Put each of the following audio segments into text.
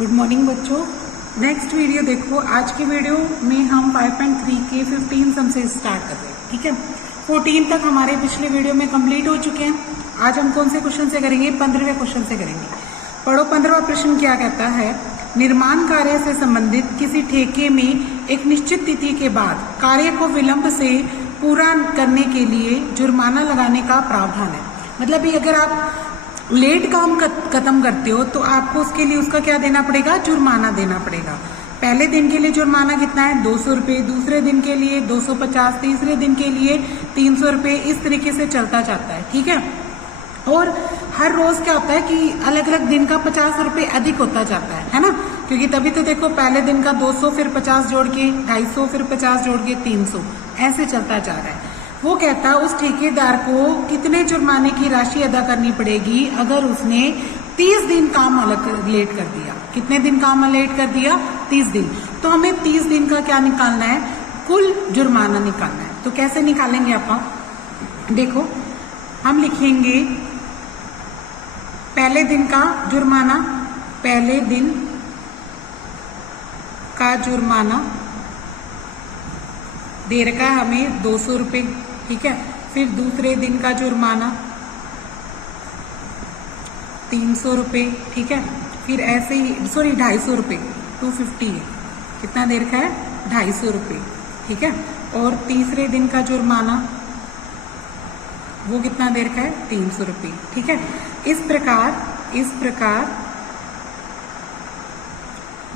Good morning बच्चों। Next video देखो। आज की वीडियो में हम 5.3 के 15 सम से स्टार्ट कर रहे हैं। ठीक है, 14 तक हमारे पिछले वीडियो में कंप्लीट हो चुके हैं। आज हम कौन से क्वेश्चन से करेंगे? 15वें क्वेश्चन से करेंगे। पढ़ो 15वां प्रश्न क्या कहता है। निर्माण कार्य से संबंधित किसी ठेके में एक निश्चित तिथि के बाद कार्य को विलंब से पूरा करने के लिए जुर्माना लगाने का प्रावधान है। मतलब भी अगर आप लेट काम खत्म करते हो तो आपको उसके लिए उसका क्या देना पड़ेगा? जुर्माना देना पड़ेगा। पहले दिन के लिए जुर्माना कितना है? 200 रुपये, दूसरे दिन के लिए 250, तीसरे दिन के लिए 300 रुपये। इस तरीके से चलता जाता है। ठीक है, और हर रोज क्या होता है कि अलग अलग दिन का 50 रुपये अधिक होता जाता है ना। क्योंकि तभी तो देखो पहले दिन का 200 फिर 50 जोड़ के 250 फिर 50 जोड़ के 300 ऐसे चलता जा रहा है। वो कहता है उस ठेकेदार को कितने जुर्माने की राशि अदा करनी पड़ेगी अगर उसने 30 दिन काम लेट कर दिया। कितने दिन काम लेट कर दिया? 30 दिन। तो हमें 30 दिन का क्या निकालना है? कुल जुर्माना निकालना है। तो कैसे निकालेंगे आप? देखो हम लिखेंगे पहले दिन का जुर्माना, पहले दिन का जुर्माना दे रखा है हमें 200 रुपये। ठीक है, फिर दूसरे दिन का जुर्माना 300 रुपये। ठीक है, फिर ऐसे ही 250 रुपये 250 है। कितना दे रखा है? 250 रुपये। ठीक है, और तीसरे दिन का जुर्माना वो कितना दे रखा है? 300 रुपये। ठीक है, इस प्रकार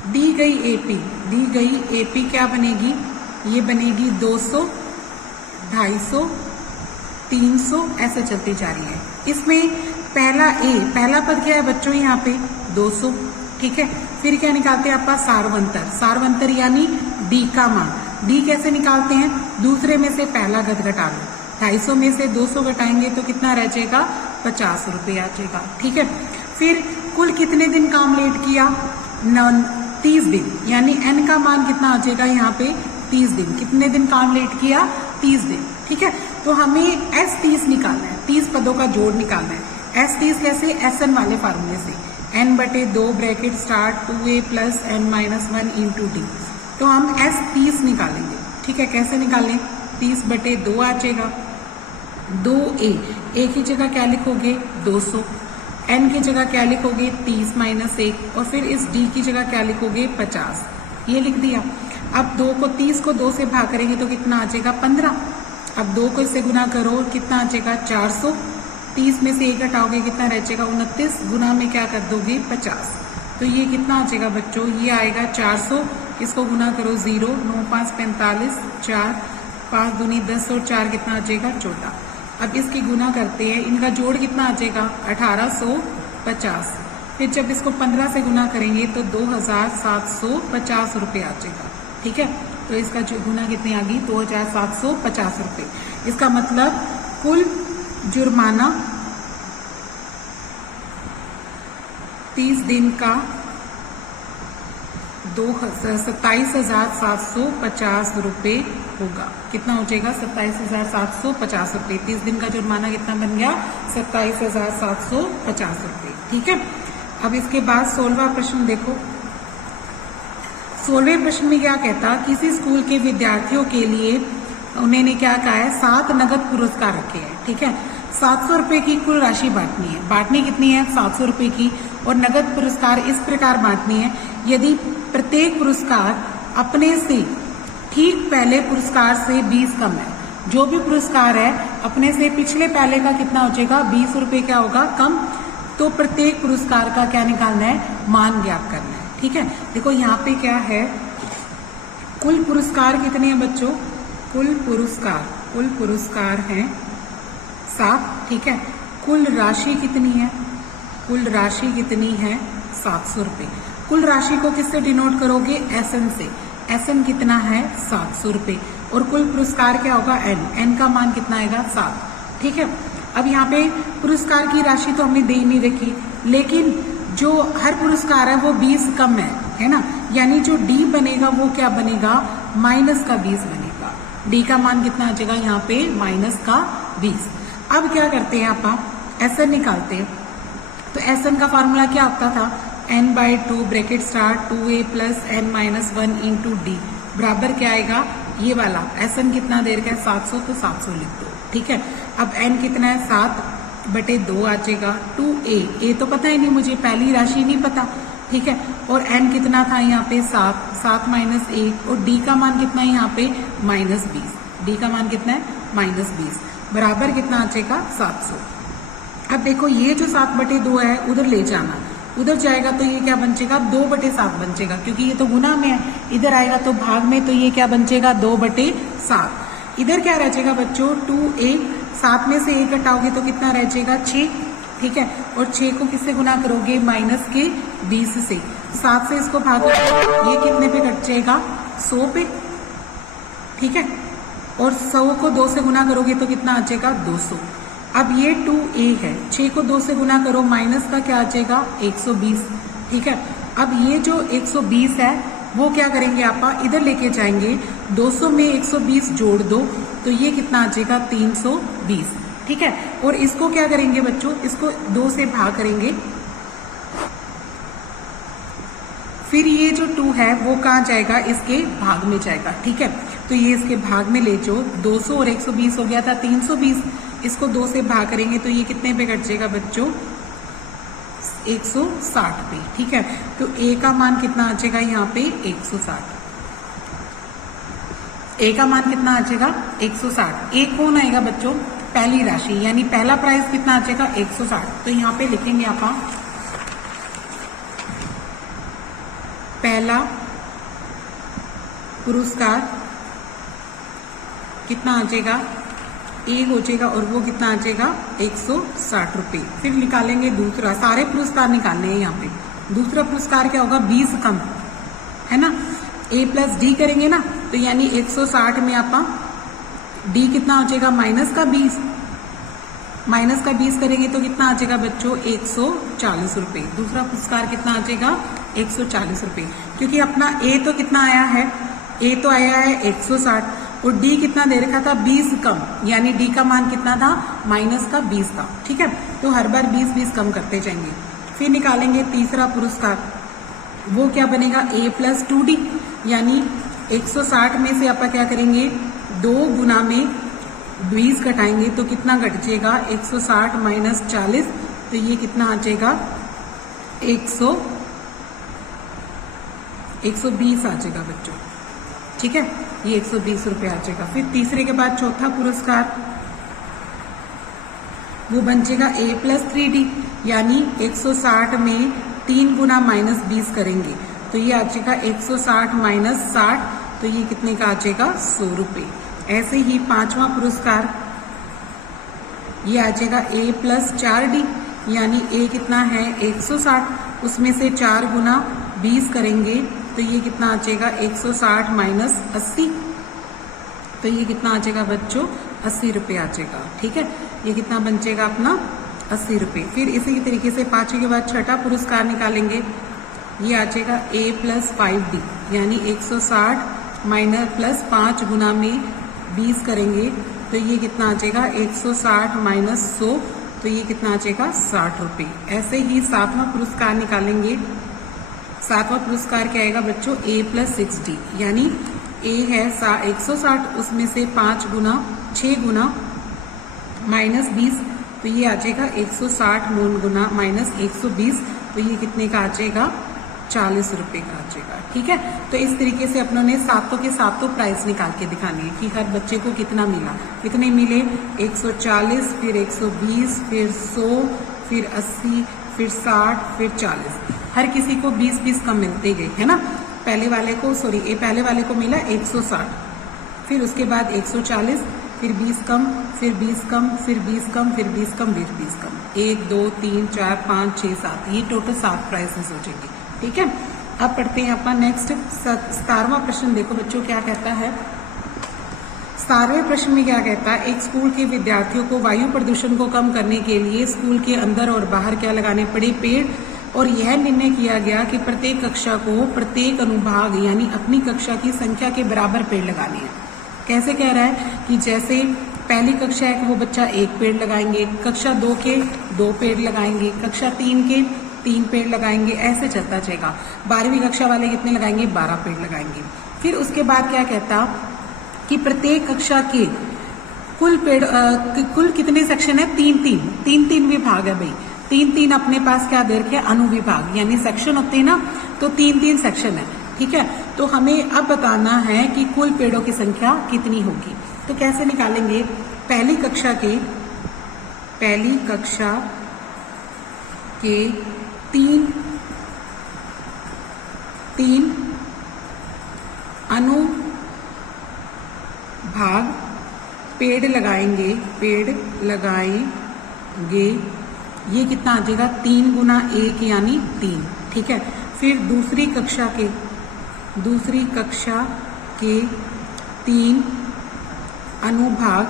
दी गई एपी क्या बनेगी? ये बनेगी 200, 250, 300 ऐसे चलती जा रही है। इसमें पहला पद क्या है बच्चों? यहाँ पे 200। ठीक है, फिर क्या निकालते हैं आप? सारवंतर यानी डी का मान। डी कैसे निकालते हैं? दूसरे में से पहला गद घटा लो। 250 में से 200 घटाएंगे तो कितना रह जाएगा? 50 रुपये आ जाएगा। ठीक है, फिर कुल कितने दिन काम लेट किया? 30 दिन, यानी एन का मान कितना आ जाएगा यहाँ पे? 30 दिन। कितने दिन काम लेट किया? 30 दिन। ठीक है, तो हमें S30 निकालना है। 30 पदों का जोड़ निकालना है। S30 कैसे? SN वाले फार्मूले से n/2 bracket start 2a plus n-1 into D. तो हम S30 निकालेंगे। ठीक है, कैसे निकालें? 30/2 आ जाएगा। 2a, a की जगह क्या लिखोगे? 200। n की जगह क्या लिखोगे? 30 - 1, और फिर इस d की जगह क्या लिखोगे? 50। ये लिख दिया। अब 30 को 2 से भाग करेंगे तो कितना आ जाएगा? 15। अब 2 को इससे गुना करो, कितना आ जाएगा? 400। 30 में से 1 घटाओगे कितना रह जाएगा? 29। गुना में क्या कर दोगे? 50। तो ये कितना आ जाएगा बच्चों? ये आएगा 400। इसको गुना करो 0, 9 - 5 = 45, 4 × 5 = 10 और 4 कितना आ जाएगा? 14। अब इसकी गुना करते हैं, इनका जोड़ कितना आ जाएगा? 1850। फिर जब इसको 15 से गुना करेंगे तो 2750 रुपये आ जाएगा। ठीक है, तो इसका गुना कितनी आ गई? 2750 रुपये। इसका मतलब कुल जुर्माना 30 दिन का 27,750 रुपये होगा। कितना हो जाएगा? 27,750 रुपये। 30 दिन का जुर्माना कितना बन गया? 27,750 रुपये। ठीक है, अब इसके बाद 16वां प्रश्न देखो। 16वें प्रश्न में क्या कहता? किसी स्कूल के विद्यार्थियों के लिए उन्होंने क्या कहा है? 7 नगद पुरस्कार रखे हैं। ठीक है, 700 रुपये की कुल राशि बांटनी है। बांटनी कितनी है? 700 रुपये की। और नगद पुरस्कार इस प्रकार बांटनी है, यदि प्रत्येक पुरस्कार अपने से ठीक पहले पुरस्कार से 20 कम है। जो भी पुरस्कार है अपने से पिछले पहले का कितना हो जाएगा? 20 रुपये क्या होगा? कम। तो प्रत्येक पुरस्कार का क्या निकालना है? मान ज्ञात करना है। ठीक है, देखो यहाँ पे क्या है? कुल पुरस्कार कितने हैं बच्चों? कुल पुरस्कार हैं 7। ठीक है, कुल राशि कितनी है? कुल राशि कितनी है? 700 रुपये। कुल राशि को किससे डिनोट करोगे? SN से। SN कितना है? 700 रुपये। और कुल पुरस्कार क्या होगा? N का मान कितना आएगा? 7। ठीक है, अब यहाँ पे पुरस्कार की राशि तो हमने दे ही नहीं रखी, लेकिन जो हर पुरस्कार है वो 20 कम है ना। यानी जो D बनेगा वो क्या बनेगा? -20 बनेगा। D का मान कितना आ जाएगा यहाँ पे? -20। अब क्या करते हैं आप? SN निकालते हैं। तो SN का फार्मूला क्या होता था? n/2 bracket start 2a plus n-1 into D बराबर क्या आएगा, ये वाला Sn कितना देर का है 700, तो 700 लिख दो। ठीक है, अब n कितना है 7/2 आ जाएगा 2a, a तो पता ही नहीं मुझे, पहली राशि नहीं पता। ठीक है, और n कितना था यहाँ पे 7 माइनस 1, और d का मान कितना है यहाँ पे -20, d का मान कितना है -20 बराबर कितना आ जाएगा 700। अब देखो ये जो 7/2 है उधर ले जाना, उधर जाएगा तो ये क्या बन जाएगा 2/7 बन जाएगा, क्योंकि ये तो गुना में है, इधर आएगा तो भाग में, तो ये क्या बन जाएगा 2/7। इधर क्या रह जाएगा बच्चों 2a, 7 में से 1 घटाओगे तो कितना रह जाएगा 6। ठीक है, और 6 को किससे गुना करोगे -20 से, 7 से इसको भाग ये कितने पे कट जाएगा 100 पे। ठीक है, और 100 को 2 से गुना करोगे तो कितना आ जाएगा 200। अब ये 2a है, 6 को 2 से गुना करो, माइनस का क्या आ जाएगा 120। ठीक है, अब ये जो 120 है वो क्या करेंगे आप इधर लेके जाएंगे, 200 में 120 जोड़ दो तो ये कितना आ जाएगा 320। ठीक है, और इसको क्या करेंगे बच्चों, इसको 2 से भाग करेंगे, फिर ये जो 2 है वो कहाँ जाएगा, इसके भाग में जाएगा। ठीक है, तो ये इसके भाग में ले जाओ, 200 और 120 हो गया था 320, इसको 2 से भाग करेंगे तो ये कितने पे कट जाएगा बच्चों 160 पे। ठीक है, तो a का मान कितना आ जाएगा यहाँ पे 160, a का मान कितना आ जाएगा 160। a कौन आएगा बच्चों, पहली राशि, यानी पहला प्राइस कितना आ जाएगा 160। तो यहाँ पे लिखेंगे आप पहला पुरस्कार कितना आ जाएगा 1 हो जाएगा, और वो कितना आ जाएगा 160 रुपये। फिर निकालेंगे दूसरा, सारे पुरस्कार निकालने हैं यहाँ पे। दूसरा पुरस्कार क्या होगा 20 कम, है ना, a प्लस डी करेंगे ना, तो यानी 160 में आप d कितना हो जाएगा -20, -20 करेंगे तो कितना आ जाएगा बच्चों 140 रुपये। दूसरा पुरस्कार कितना आ जाएगा 140 रुपये, क्योंकि अपना a तो कितना आया है, a तो आया है 160, और d कितना दे रखा था 20 कम, यानी d का मान कितना था -20 था। ठीक है, तो हर बार 20 कम करते जाएंगे। फिर निकालेंगे तीसरा पुरस्कार, वो क्या बनेगा a प्लस 2d, यानी 160 में से आप क्या करेंगे 2 गुना में 20 घटाएंगे तो कितना घट जाएगा 160 माइनस 40, तो ये कितना आ जाएगा 120 आ जाएगा बच्चों। ठीक है, ये 120 रुपये आ जाएगा। फिर तीसरे के बाद चौथा पुरस्कार वो बन जाएगा a प्लस 3d, यानी 160 में 3 गुना -20 करेंगे तो ये आ जाएगा 160 माइनस 60, तो ये कितने का आ जाएगा 100 रुपये। ऐसे ही पांचवा पुरस्कार ये आ जाएगा a प्लस 4d, यानी a कितना है 160, उसमें से 4 गुना 20 करेंगे तो ये कितना आ जाएगा 160 माइनस 80, तो ये कितना आ जाएगा बच्चों 80 रुपये आ जाएगा। ठीक है, ये कितना बन जाएगा अपना 80 रुपये। फिर इसी तरीके से पांचवे के बाद छठा पुरस्कार निकालेंगे, ये आ जाएगा a प्लस 5d, यानी 160 माइनस प्लस 5 गुना में 20 करेंगे तो ये कितना आ जाएगा 160 माइनस 100, तो ये कितना आ जाएगा 60 रुपये। ऐसे ही सातवां पुरस्कार निकालेंगे, सातवां पुरस्कार क्या आएगा बच्चों a प्लस 6d, यानी a है 160, उसमें से 5 गुना 6 गुना माइनस 20, तो ये आ जाएगा 160 मूल गुना माइनस 120, तो ये कितने का आ जाएगा 40 रुपये का आ जाएगा। ठीक है, तो इस तरीके से अपनों ने सातों के सातों प्राइस निकाल के दिखाने हैं कि हर बच्चे को कितना मिला। कितने मिले 140, फिर 120, फिर 100, फिर 80, फिर 60, फिर 40, हर किसी को 20 कम मिलते गए, है ना। पहले वाले को मिला 160, फिर उसके बाद 140, फिर 20 कम, फिर 20 कम, फिर 20 कम, फिर 20 कम, फिर 20 कम, 1 2 3 4 5 6 7, ये टोटल 7 प्राइसेस हो जाएंगे। ठीक है, अब पढ़ते हैं अपना नेक्स्ट 17वां प्रश्न। देखो बच्चों क्या कहता है, 17वें प्रश्न में क्या कहता है, एक स्कूल के विद्यार्थियों को वायु प्रदूषण को कम करने के लिए स्कूल के अंदर और बाहर क्या लगाने पड़े, पेड़, और यह निर्णय किया गया कि प्रत्येक कक्षा को प्रत्येक अनुभाग यानी अपनी कक्षा की संख्या के बराबर पेड़ लगाने हैं। कैसे कह रहा है कि जैसे पहली कक्षा है कि वो बच्चा 1 पेड़ लगाएंगे, कक्षा 2 के 2 पेड़ लगाएंगे, कक्षा 3 के 3 पेड़ लगाएंगे, ऐसे चलता जाएगा। 12वीं कक्षा वाले कितने लगाएंगे? 12 पेड़ लगाएंगे। फिर उसके बाद क्या कहता कि प्रत्येक कक्षा के कुल पेड़ कुल कितने सेक्शन है? 3 विभाग है भाई। 3 अपने पास क्या दे रखे? अनुविभाग, यानी सेक्शन होते हैं ना, तो 3 सेक्शन है। ठीक है, तो हमें अब बताना है कि कुल पेड़ों की संख्या कितनी होगी। तो कैसे निकालेंगे? पहली कक्षा के 3 अनुभाग पेड़ लगाएंगे। ये कितना आ जाएगा? 3 गुना 1 यानी 3। ठीक है, फिर दूसरी कक्षा के 3 अनुभाग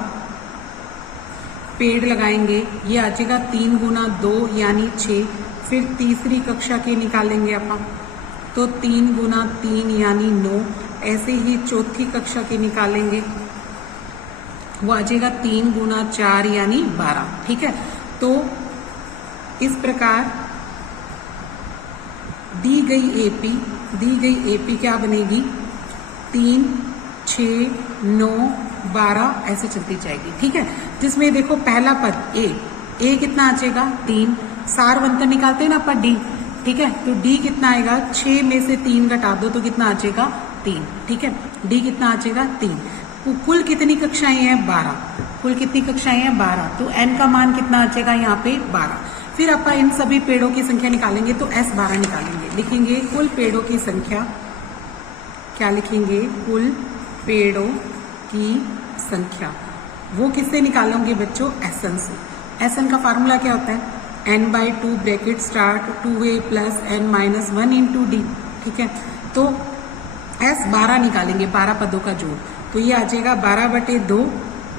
पेड़ लगाएंगे, ये आ जाएगा 3 गुना 2 यानी 6। फिर तीसरी कक्षा के निकालेंगे अपन, तो 3 गुना 3 यानी 9। ऐसे ही चौथी कक्षा के निकालेंगे, वो आ जाएगा 3 गुना 4 यानी 12। ठीक है, तो इस प्रकार दी गई एपी क्या बनेगी? 3, 6, 9, 12 ऐसे चलती जाएगी। ठीक है, जिसमें देखो पहला पद ए कितना आ जाएगा? 3। सारवंतर निकालते हैं ना अपन डी। ठीक है, तो डी कितना आएगा? 6 में से 3 घटा दो तो कितना आ जाएगा? 3। ठीक है, डी कितना आ जाएगा? 3। कुल कितनी कक्षाएं हैं? 12। कुल कितनी कक्षाएं हैं? 12। तो एन का मान कितना आ जाएगा यहाँ पे? 12। फिर अपन इन सभी पेड़ों की संख्या निकालेंगे, तो S12 निकालेंगे। लिखेंगे कुल पेड़ों की संख्या। क्या लिखेंगे? कुल पेड़ों की संख्या। वो किससे निकालोगे बच्चों? SN से। SN का फार्मूला क्या होता है? n/2 bracket start 2a plus n minus 1 into D. ठीक है, तो S12 निकालेंगे, 12 पदों का जोड़। तो ये आ जाएगा 12/2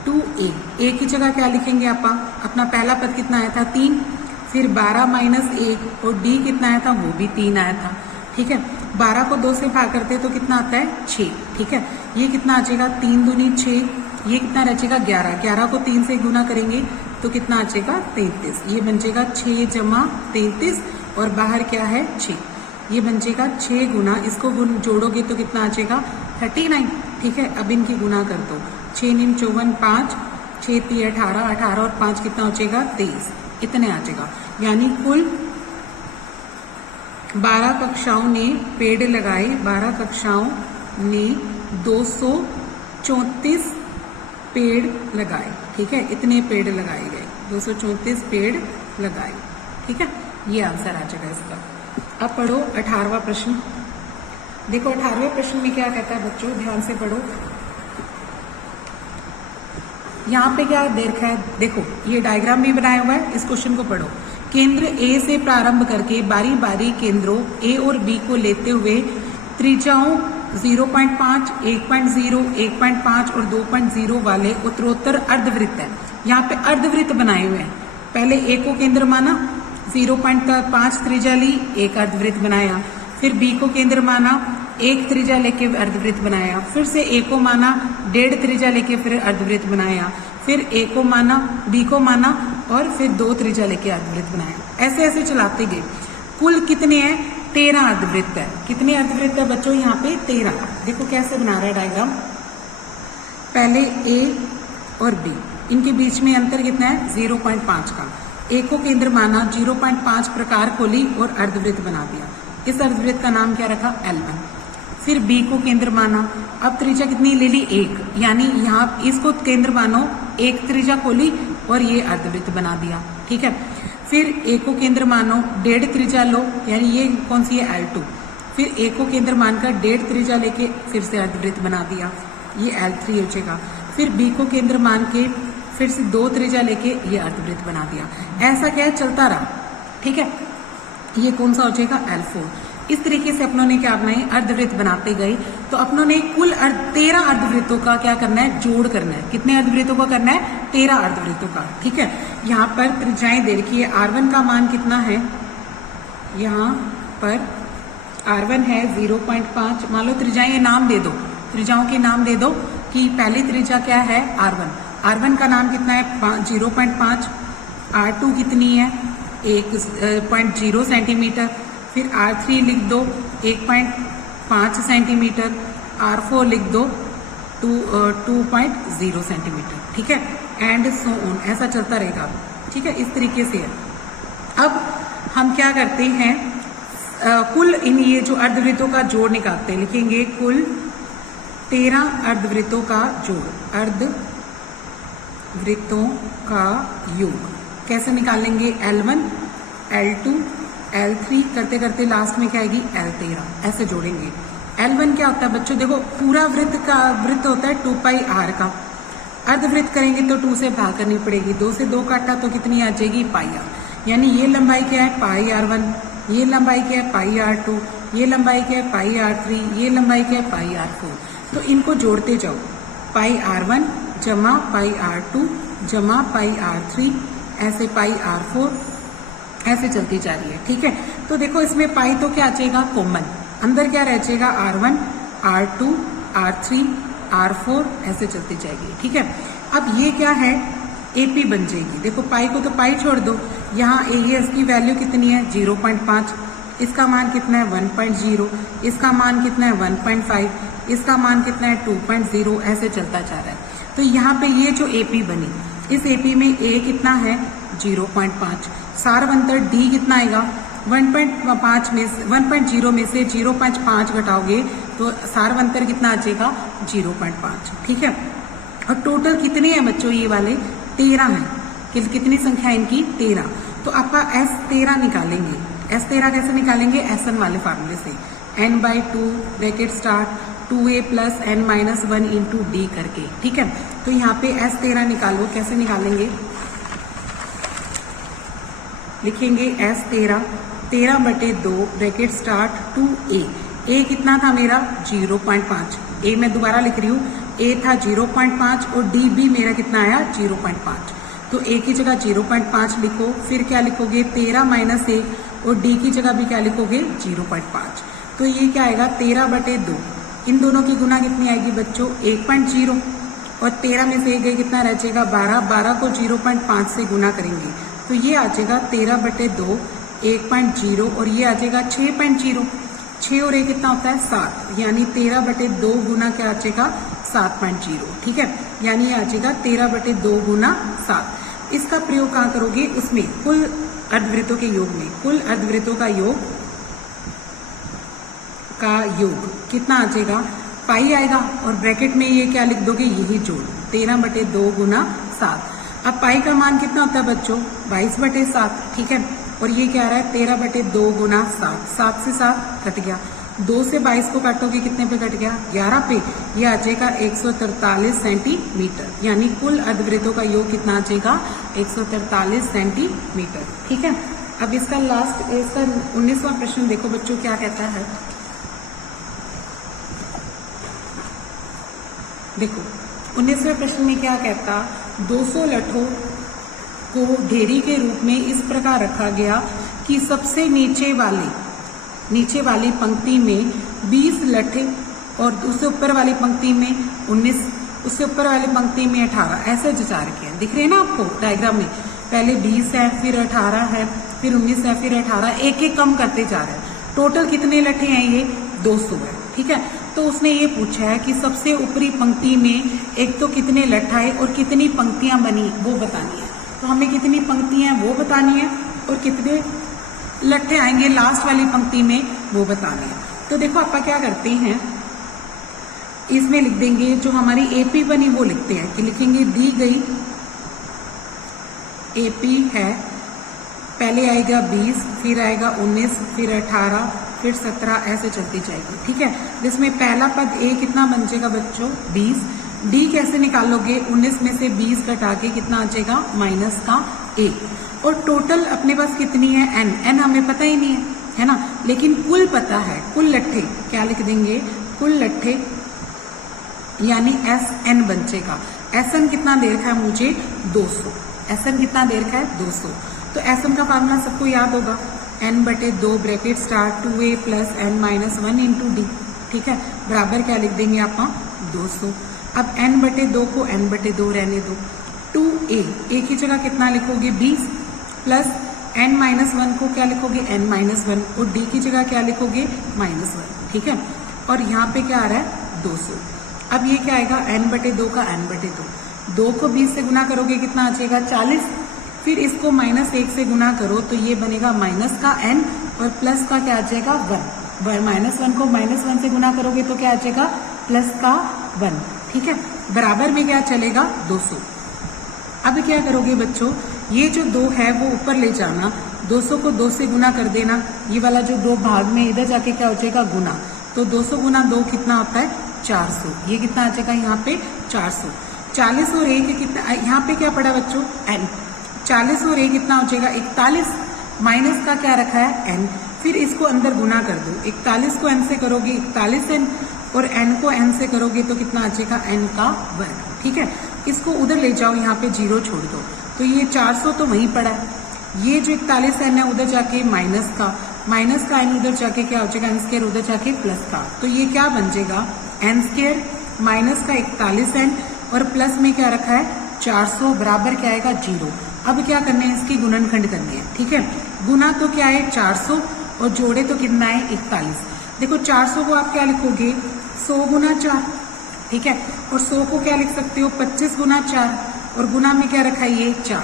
2a। a की जगह क्या लिखेंगे अपन? अपना पहला पद कितना आया था? 3। फिर 12 माइनस 1 और डी कितना आया था? वो भी 3 आया था। ठीक है, 12 को 2 से भाग करते तो कितना आता है? 6। ठीक है, ये कितना आ जाएगा? 3 दूनी 6। ये कितना रचेगा? 11। 11 को 3 से गुना करेंगे तो कितना आ जाएगा? 33। ये बन जाएगा 6 जमा 33 और बाहर क्या है? 6। ये बन जाएगा 6 गुना, इसको जोड़ोगे तो कितना आ जाएगा? 39। ठीक है, अब इनकी गुना कर दो। 6 9 54 5, 6 3 18, 18 और 5 कितना हो जाएगा? 23। इतने आ जाएगा, यानी कुल 12 कक्षाओं ने पेड़ लगाए। 12 कक्षाओं ने 234 पेड़ लगाए। ठीक है, इतने पेड़ लगाए गए, 234 पेड़ लगाए। ठीक है, ये आंसर आ जाएगा इसका। अब पढ़ो 18वां प्रश्न। देखो 18वें प्रश्न में क्या कहता है बच्चों, ध्यान से पढ़ो। यहाँ पे क्या दे रखा है? देखो ये डायग्राम भी बनाया हुआ है, इस क्वेश्चन को पढ़ो। केंद्र ए से प्रारंभ करके बारी बारी केंद्रों ए और बी को लेते हुए त्रिज्याओं 0.5, 1.0, 1.5 और 2.0 वाले उत्तरोत्तर अर्धवृत्त है। यहाँ पे अर्धवृत्त बनाए हुए हैं। पहले ए को केंद्र माना, 0.5 त्रिज्या ली, एक अर्धवृत्त बनाया। फिर बी को केंद्र माना, 1 त्रिज्या लेके अर्धवृत्त बनाया। फिर से ए को माना, 1.5 त्रिज्या लेके फिर अर्धवृत्त बनाया। फिर ए को माना, बी को माना और फिर 2 त्रिज्या लेके अर्धवृत्त बनाया। ऐसे ऐसे चलाते गए। कुल कितने हैं? 13 अर्धवृत्त है। कितने अर्धवृत्त है बच्चों? यहाँ पे 13। देखो कैसे बना रहा है डायग्राम। पहले ए और बी, इनके बीच में अंतर कितना है? 0.5 का। ए को केंद्र माना, 0.5 प्रकार खोली और अर्धवृत्त बना दिया। इस अर्धवृत्त का नाम क्या रखा? L1। फिर बी को केंद्र माना, अब त्रिज्या कितनी ले ली? 1, यानी यहाँ इसको केंद्र मानो, 1 त्रिज्या खोली और ये अर्धवृत्त बना दिया। ठीक है, फिर ए को केंद्र मानो, 1.5 त्रिज्या लो, यानी ये कौन सी है? L2। फिर ए को केंद्र मानकर 1.5 त्रिज्या लेके फिर से अर्धवृत्त बना दिया, ये L3 हो जाएगा। फिर बी को केंद्र मान के फिर से 2 त्रिज्या लेके ये अर्धवृत्त बना दिया। ऐसा क्या है? चलता रहा। ठीक है, ये कौन सा हो जाएगा? L4। इस तरीके से अपनों ने क्या बनाए? अर्धवृत्त बनाते गए। तो अपनों ने कुल 13 अर्धवृत्तों का क्या करना है? जोड़ करना है। कितने अर्धवृत्तों का करना है? 13 अर्धवृत्तों का। ठीक है, यहाँ पर त्रिज्याएं दे रखी है। R1 का मान कितना है? यहाँ पर R1 है 0.5। मान लो त्रिज्याएं, ये नाम दे दो, त्रिज्याओं के नाम दे दो कि पहली त्रिज्या क्या है? R1। R1 का नाम कितना है? 0.5। R2 कितनी है? 1.0 सेंटीमीटर, फिर R3 लिख दो 1.5 सेंटीमीटर, R4 लिख दो 2.0 सेंटीमीटर, ठीक है, एंड सो ऑन, ऐसा चलता रहेगा, ठीक है, इस तरीके से है। अब हम क्या करते हैं, कुल इन ये जो अर्धवृत्तों का जोड़ निकालते हैं, लिखेंगे कुल 13 अर्धवृत्तों का जोड़, अर्धवृत्तों का योग कैसे निकालेंगे, L1 L2 L3 करते करते लास्ट में क्या आएगी L13, ऐसे जोड़ेंगे। L1 क्या होता है बच्चों, देखो पूरा वृत्त होता है 2 पाई r का, अर्धवृत्त करेंगे तो 2 से भाग करनी पड़ेगी, 2 से 2 काटा तो कितनी आ जाएगी पाई r, यानी ये लंबाई क्या है पाई r1, ये लंबाई क्या है पाई r2, ये लंबाई क्या है पाई r3, ये लंबाई क्या है पाई r4। तो इनको जोड़ते जाओ, पाई r1 जमा पाई r2 जमा पाई r3 ऐसे पाई r4 ऐसे चलती जा रही है, ठीक है। तो देखो इसमें पाई तो क्या आ जाएगा कॉमन, अंदर क्या रह जाएगा R1 R2 R3 R4 ऐसे चलती जाएगी, ठीक है। अब ये क्या है AP बन जाएगी, देखो पाई को तो पाई छोड़ दो, यहाँ ये इसकी वैल्यू कितनी है 0.5, इसका मान कितना है 1.0, इसका मान कितना है 1.5, इसका मान कितना है 2.0, ऐसे चलता जा रहा है। तो यहाँ पे ये जो AP बनी, इस AP में A कितना है 0.5, सारवंतर D कितना आएगा 1.5 में 1.0 में से 0.5 घटाओगे तो सारवंतर कितना आ जाएगा 0.5, ठीक है। और टोटल कितने हैं बच्चों ये वाले 13 हैं, कितनी संख्या है इनकी 13। तो आपका S13 निकालेंगे, S13 कैसे निकालेंगे SN वाले फार्मूले से, n/2 bracket start 2a plus n-1 into D करके, ठीक है। तो यहाँ पे S13 निकालो, कैसे निकालेंगे, लिखेंगे S13 13/2 bracket start 2a, a कितना था मेरा 0.5, a मैं दोबारा लिख रही हूँ, a था 0.5 और d भी मेरा कितना आया 0.5, तो a की जगह 0.5 लिखो, फिर क्या लिखोगे 13 - 1 और d की जगह भी क्या लिखोगे 0.5, तो ये क्या आएगा 13/2, इन दोनों की गुना कितनी आएगी बच्चों 1.0 और 13 में से गए कितना रह जाएगा 12, 12 को 0.5 से गुना करेंगे तो ये आ जाएगा 13/2 1.0 और ये आ जाएगा 6.0, 6 और 1 कितना होता है 7, यानी 13/2 गुना क्या आ जाएगा 7.0, ठीक है, यानी ये आ जाएगा 13/2 गुना 7। इसका प्रयोग कहाँ करोगे, उसमें कुल अर्धवृत्तों के योग में, कुल अर्धवृत्तों का योग कितना आ जाएगा पाई आएगा और ब्रैकेट में ये क्या लिख दोगे यही जोड़ 13/2 गुना 7। अब पाई का मान कितना होता है बच्चों 22/7, ठीक है, और ये क्या आ रहा है 13/2 गुना 7, 7 से 7 कट गया, 2 से 22 को काटोगे कितने पे कट गया 11 पे, ये आ जाएगा 143 सेंटीमीटर, यानी कुल अर्धवृत्तों का योग कितना आ जाएगा 143 सेंटीमीटर, ठीक है। अब इसका 19वां प्रश्न देखो बच्चों क्या कहता है, देखो 19वें प्रश्न में क्या कहता, 200 लठों को ढेरी के रूप में इस प्रकार रखा गया कि सबसे नीचे वाली पंक्ति में 20 लठे और उससे ऊपर वाली पंक्ति में 19, उससे ऊपर वाली पंक्ति में 18, ऐसे जचा रखे हैं, दिख रहे हैं ना आपको डायग्राम में, पहले 20 है फिर 18 है फिर 19 है फिर 18, एक एक कम करते जा रहे हैं, टोटल कितने लठे हैं ये 200 है, ठीक है। तो उसने ये पूछा है कि सबसे ऊपरी पंक्ति में एक तो कितने लठ आए और कितनी पंक्तियां बनी वो बतानी है, तो हमें कितनी पंक्तियां वो बतानी है और कितने लट्ठे आएंगे लास्ट वाली पंक्ति में वो बताने हैं। तो देखो आपका क्या करते हैं, इसमें लिख देंगे जो हमारी एपी बनी वो लिखते हैं कि लिखेंगे दी गई एपी है, पहले आएगा 20 फिर आएगा 19 फिर 18 फिर 17 ऐसे चलती जाएगी, ठीक है। जिसमें पहला पद ए कितना बन जाएगा बच्चों 20, डी कैसे निकालोगे 19 में से 20 घटा के कितना आ जाएगा माइनस का ए, और टोटल अपने पास कितनी है एन हमें पता ही नहीं है ना, लेकिन कुल पता है, कुल लट्ठे क्या लिख देंगे, कुल लट्ठे यानी एस एन बन जाएगा। एस एन कितना दे रखा है मुझे 200, एस एन कितना दे रखा है 200, तो एस एन का फार्मूला सबको याद होगा n/2 bracket start 2a plus n-1 into D, ठीक है, बराबर क्या लिख देंगे आप 200। अब n/2 को n/2 रहने दो, 2a, a की जगह कितना लिखोगे 20 प्लस n-1 को क्या लिखोगे n-1 और d की जगह क्या लिखोगे -1, ठीक है। और यहाँ पे क्या आ रहा है 200। अब ये क्या आएगा n/2 का n/2, 2 को 20 से गुना करोगे कितना आ जाएगा 40, फिर इसको -1 से गुना करो तो ये बनेगा माइनस का n और प्लस का क्या आ जाएगा 1, -1 को -1 से गुना करोगे तो क्या आ जाएगा प्लस का 1, ठीक है। बराबर में क्या चलेगा 200। अब क्या करोगे बच्चों, ये जो 2 है वो ऊपर ले जाना, 200 को 2 से गुना कर देना, ये वाला जो 2 भाग में इधर जाके क्या हो जाएगा गुना, तो 200 गुना 2 कितना होता है 400, ये कितना आ जाएगा यहाँ पे 400। 40 और 1 कितना, यहाँ पे क्या पड़ा बच्चों n, 40 और 1 कितना हो जाएगा 41, माइनस का क्या रखा है n, फिर इसको अंदर गुना कर दो, 41 को n से करोगे 41n और n को n से करोगे तो कितना आ जाएगा n का वर्ग, ठीक है। इसको उधर ले जाओ, यहाँ पे 0 छोड़ दो, तो ये 400 तो वहीं पड़ा है, ये जो 41n है उधर जाके माइनस का n उधर जाके क्या हो जाएगा n² उधर जाके प्लस का, तो ये क्या बन जाएगा n² माइनस का 41n और प्लस में क्या रखा है 400 बराबर क्या आएगा 0। अब क्या करना है इसकी गुणनखंड करनी है, ठीक है। गुना तो क्या है 400 और जोड़े तो कितना है 41। देखो 400 को आप क्या लिखोगे 100 गुना 4, ठीक है, और 100 को क्या लिख सकते हो 25 गुना 4 और गुना में क्या रखा है ये 4,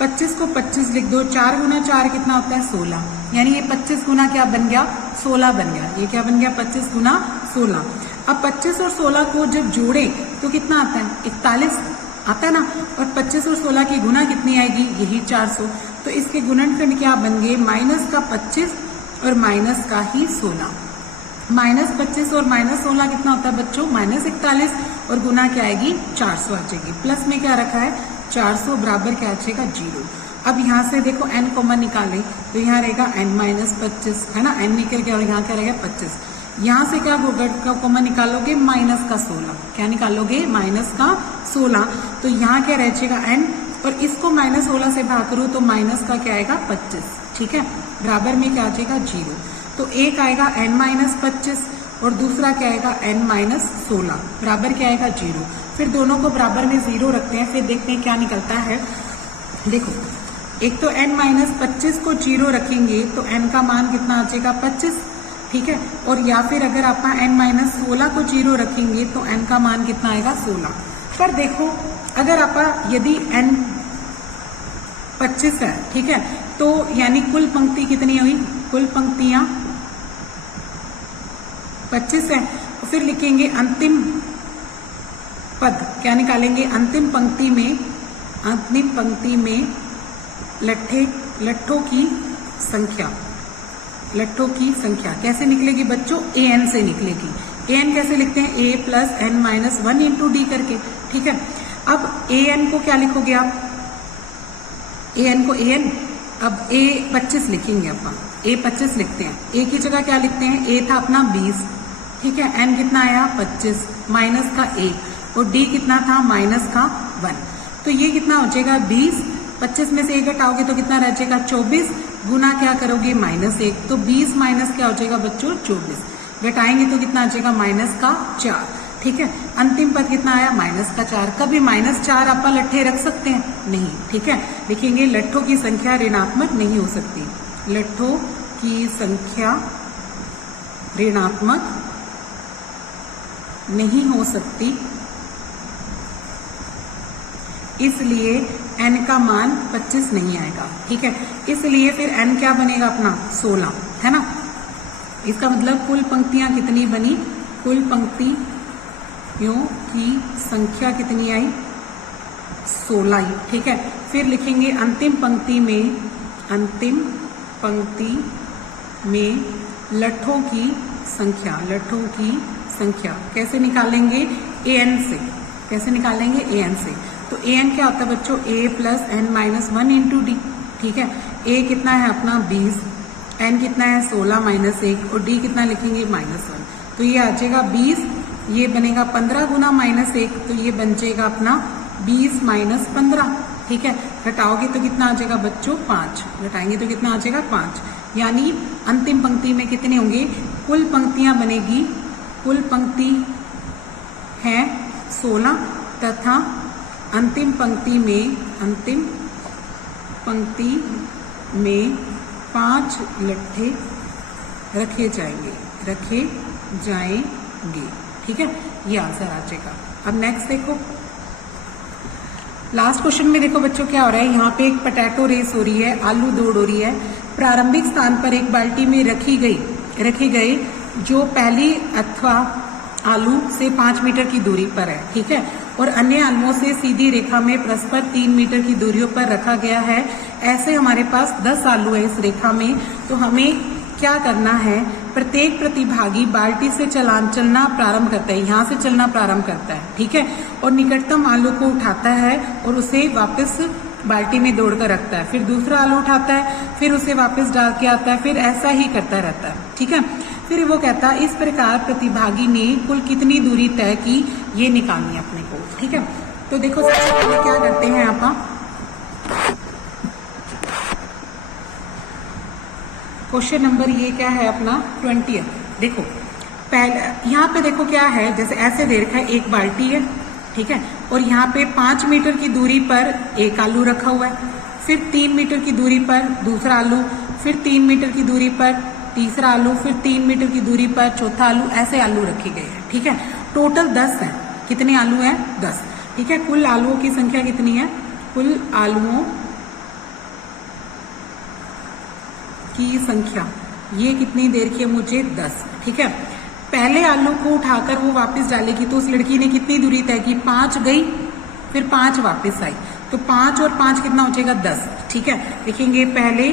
25 को 25 लिख दो, 4 गुना 4 कितना होता है 16, यानी ये 25 गुना क्या बन गया 16 बन गया, ये क्या बन गया 25 गुना 16। अब 25 और 16 को जब जोड़े तो कितना आता है 41 आता है ना, और 25 और 16 की गुना कितनी आएगी यही 400, तो इसके गुणनखंड क्या बन गए माइनस का 25 और माइनस का ही 16, -25 और -16 कितना होता है बच्चों -41 और गुना क्या आएगी 400 आ जाएगी, प्लस में क्या रखा है 400 बराबर क्या आ जाएगा 0। अब यहाँ से देखो n कॉमन निकाले तो यहाँ रहेगा n-25 है ना, n निकल गया और यहाँ क्या रहेगा 25, यहाँ से क्या होगा कॉमन निकालोगे माइनस का 16, क्या निकालोगे माइनस का 16, तो यहाँ क्या रह जाएगा n और इसको -16 से भाग करो तो माइनस का क्या आएगा 25, ठीक है, बराबर में क्या आ जाएगा 0। तो एक आएगा n-25 और दूसरा क्या आएगा n-16 बराबर क्या आएगा 0। फिर दोनों को बराबर में 0 रखते हैं, फिर देखते हैं क्या निकलता है। देखो एक तो n-25 को 0 रखेंगे तो n का मान कितना आ जाएगा 25, ठीक है, और या फिर अगर आप n-16 को 0 रखेंगे तो n का मान कितना आएगा 16। पर देखो अगर आप यदि n 25 है, ठीक है, तो यानी कुल पंक्ति कितनी हुई, कुल पंक्तियां 25 है, और फिर लिखेंगे अंतिम पद, क्या निकालेंगे अंतिम पंक्ति में लट्ठों की संख्या कैसे निकलेगी बच्चों an से निकलेगी। an कैसे लिखते हैं a + n-1 × d करके, ठीक है। अब an को क्या लिखोगे आप, an को an, अब a 25 लिखेंगे अपन, a 25 लिखते हैं, a की जगह क्या लिखते हैं a था अपना 20, ठीक है, n कितना आया 25 माइनस का 1 और d कितना था माइनस का 1, तो ये कितना हो जाएगा 20, 25 में से 1 घटाओगे तो कितना रह जाएगा 24, गुना क्या करोगे -1, तो 20 माइनस क्या हो जाएगा बच्चों 24, घटाएंगे तो कितना आ जाएगा -4, ठीक है। अंतिम पद कितना आया -4। कभी -4 आप लट्ठे रख सकते हैं नहीं, ठीक है, लिखेंगे लट्ठों की संख्या ऋणात्मक नहीं हो सकती, लट्ठों की संख्या ऋणात्मक नहीं हो सकती, इसलिए n का मान 25 नहीं आएगा, ठीक है। इसलिए फिर n क्या बनेगा अपना 16, है ना। इसका मतलब कुल पंक्तियां कितनी बनी, कुल पंक्तियों की संख्या कितनी आई 16 आई, ठीक है। फिर लिखेंगे अंतिम पंक्ति में लट्ठों की संख्या कैसे निकालेंगे an से, कैसे निकालेंगे an से, तो an क्या होता है बच्चों a + n-1 × d, ठीक है। a कितना है अपना 20, n कितना है 16 - 1 और d कितना लिखेंगे -1, तो ये आ जाएगा 20, ये बनेगा 15 गुना -1, तो ये बन जाएगा अपना 20 - 15, ठीक है। घटाओगे तो कितना आ जाएगा बच्चों 5, घटाएंगे तो कितना आ जाएगा 5, यानी अंतिम पंक्ति में कितने होंगे, कुल पंक्तियां बनेगी, कुल पंक्ति है 16 तथा अंतिम पंक्ति में 5 लट्ठे रखे जाएंगे। ठीक है, ये आंसर आ जाएगा। अब नेक्स्ट देखो, लास्ट क्वेश्चन में देखो बच्चों क्या हो रहा है। यहाँ पे एक पोटैटो रेस हो रही है, आलू दौड़ हो रही है। प्रारंभिक स्थान पर एक बाल्टी में रखे गए जो पहली अथवा आलू से 5 मीटर की दूरी पर है। ठीक है, और अन्य आलुओं से सीधी रेखा में परस्पर 3 मीटर की दूरियों पर रखा गया है। ऐसे हमारे पास 10 आलू है इस रेखा में। तो हमें क्या करना है, प्रत्येक प्रतिभागी बाल्टी से चलना प्रारंभ करता है, यहाँ से चलना प्रारंभ करता है। ठीक है, और निकटतम आलू को उठाता है और उसे वापस बाल्टी में दौड़ कर रखता है। फिर दूसरा आलू उठाता है, फिर उसे वापस डाल के आता है, फिर ऐसा ही करता रहता है। ठीक है, फिर वो कहता है इस प्रकार प्रतिभागी ने कुल कितनी दूरी तय की, ये निकालनी है अपने को। ठीक है, तो देखो सबसे पहले क्या करते हैं आप, क्वेश्चन नंबर ये क्या है अपना 20। देखो पहले यहाँ पे देखो क्या है, जैसे ऐसे दे रखा है, एक बाल्टी है। ठीक है, और यहाँ पे 5 मीटर की दूरी पर एक आलू रखा हुआ है, फिर 3 मीटर की दूरी पर दूसरा आलू, फिर 3 मीटर की दूरी पर तीसरा आलू, फिर 3 मीटर की दूरी पर चौथा आलू, ऐसे आलू रखे गए हैं। ठीक है, टोटल 10 है। कितने आलू हैं? 10। ठीक है, कुल आलुओं की संख्या कितनी है? कुल आलुओं की संख्या ये कितनी देर की है मुझे? 10। ठीक है, पहले आलू को उठाकर वो वापस डालेगी तो उस लड़की ने कितनी दूरी तय की? 5 गई, फिर 5 वापस आई, तो 5 और 5 कितना हो जाएगा? 10। ठीक है, लिखेंगे पहले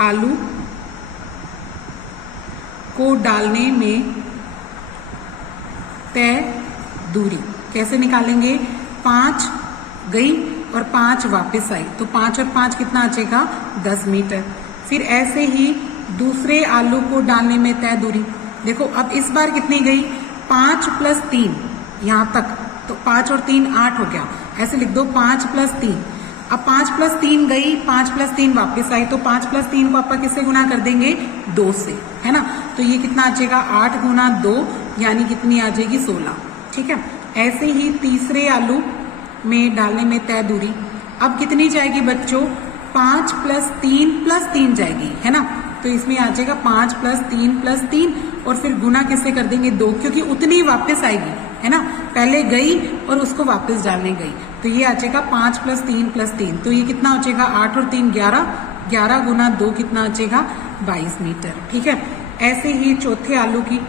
आलू को डालने में तय दूरी कैसे निकालेंगे? 5 गई और 5 वापस आई, तो 5 और 5 कितना आ जाएगा? 10 मीटर। फिर ऐसे ही दूसरे आलू को डालने में तय दूरी, देखो अब इस बार कितनी गई? 5 + 3 यहाँ तक, तो 5 और 3 8 हो गया। ऐसे लिख दो 5 + 3। अब 5 + 3 गई, 5 + 3 वापस आई, तो 5 + 3 को आपका किससे गुना कर देंगे? 2 से, है ना। तो ये कितना आ जाएगा? 8 × 2 यानी कितनी आ जाएगी? 16। ठीक है, ऐसे ही तीसरे आलू में डालने में तय दूरी अब कितनी जाएगी बच्चों? 5 + 3 + 3 जाएगी, है ना। तो इसमें आ जाएगा 5 + 3 + 3 और फिर गुना किससे कर देंगे? 2, क्योंकि उतनी वापस आएगी, है ना। पहले गई और उसको वापस डालने गई, तो ये आ जाएगा 5 + 3 + 3। तो ये कितना हो जाएगा? 8 और 3 11, 11 × 2 कितना आ जाएगा? 22 मीटर। ठीक है, ऐसे ही चौथे आलू की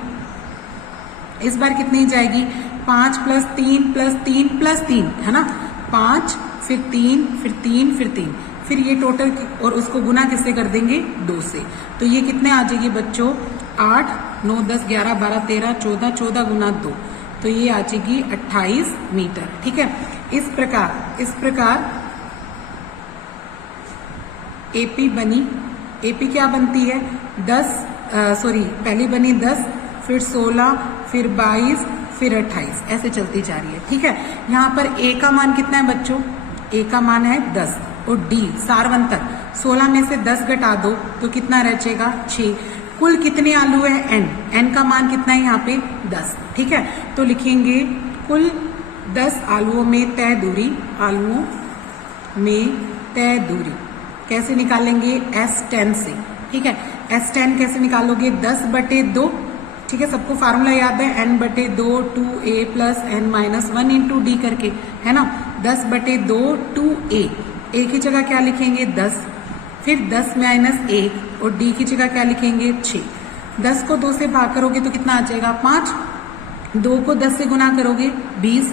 इस बार कितनी जाएगी? 5 + 3 + 3 + 3, है ना। 5 फिर 3 फिर 3 फिर 3, फिर ये टोटल और उसको गुना किससे कर देंगे? 2 से। तो ये कितने आ जाएगी बच्चों? 8 9 10 11 12 13 14, 14 × 2, तो ये आ जाएगी 28 मीटर। ठीक है, इस प्रकार एपी बनी। एपी क्या बनती है? 10 पहली बनी 10, फिर 16, फिर 22, फिर 28, ऐसे चलती जा रही है। ठीक है, यहाँ पर ए का मान कितना है बच्चों? ए का मान है 10 और डी सारवंतक 16 में से 10 घटा दो तो कितना रह जाएगा? 6। कुल कितने आलू है? एन। एन का मान कितना है यहाँ पे? 10। ठीक है, तो लिखेंगे कुल 10 आलुओं में तय दूरी, आलुओं में तय दूरी कैसे निकालेंगे? S10 से। ठीक है, S10 कैसे निकालोगे? 10/2। ठीक है, सबको फार्मूला याद है, n/2 2a + n - 1 × d करके, है ना। 10/2 2a, a की जगह क्या लिखेंगे? 10, फिर 10 - 1 और d की जगह क्या लिखेंगे? 6। 10 को 2 से भाग करोगे तो कितना आ जाएगा? 5। 2 को 10 से गुना करोगे 20,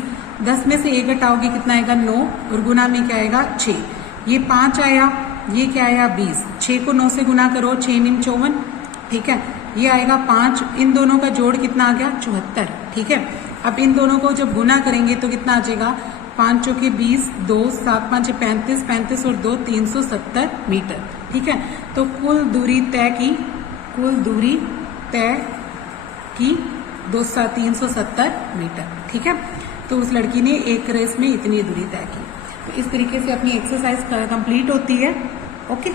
10 में से 1 घटाओगे कितना आएगा? 9 और गुना में क्या आएगा? 6। ये 5 आया, ये क्या आया? 20। 6 को 9 से गुना करो, 6 × 9 = 54। ठीक है, ये आएगा 5, इन दोनों का जोड़ कितना आ गया? 74। ठीक है, अब इन दोनों को जब गुना करेंगे तो कितना आ जाएगा? 5 चौके 20, 2 7 5 35, 35 और 2 370 मीटर। ठीक है, तो कुल दूरी तय की 370 मीटर। ठीक है, तो उस लड़की ने एक रेस में इतनी दूरी तय की। तो इस तरीके से अपनी एक्सरसाइज कंप्लीट होती है। ओके।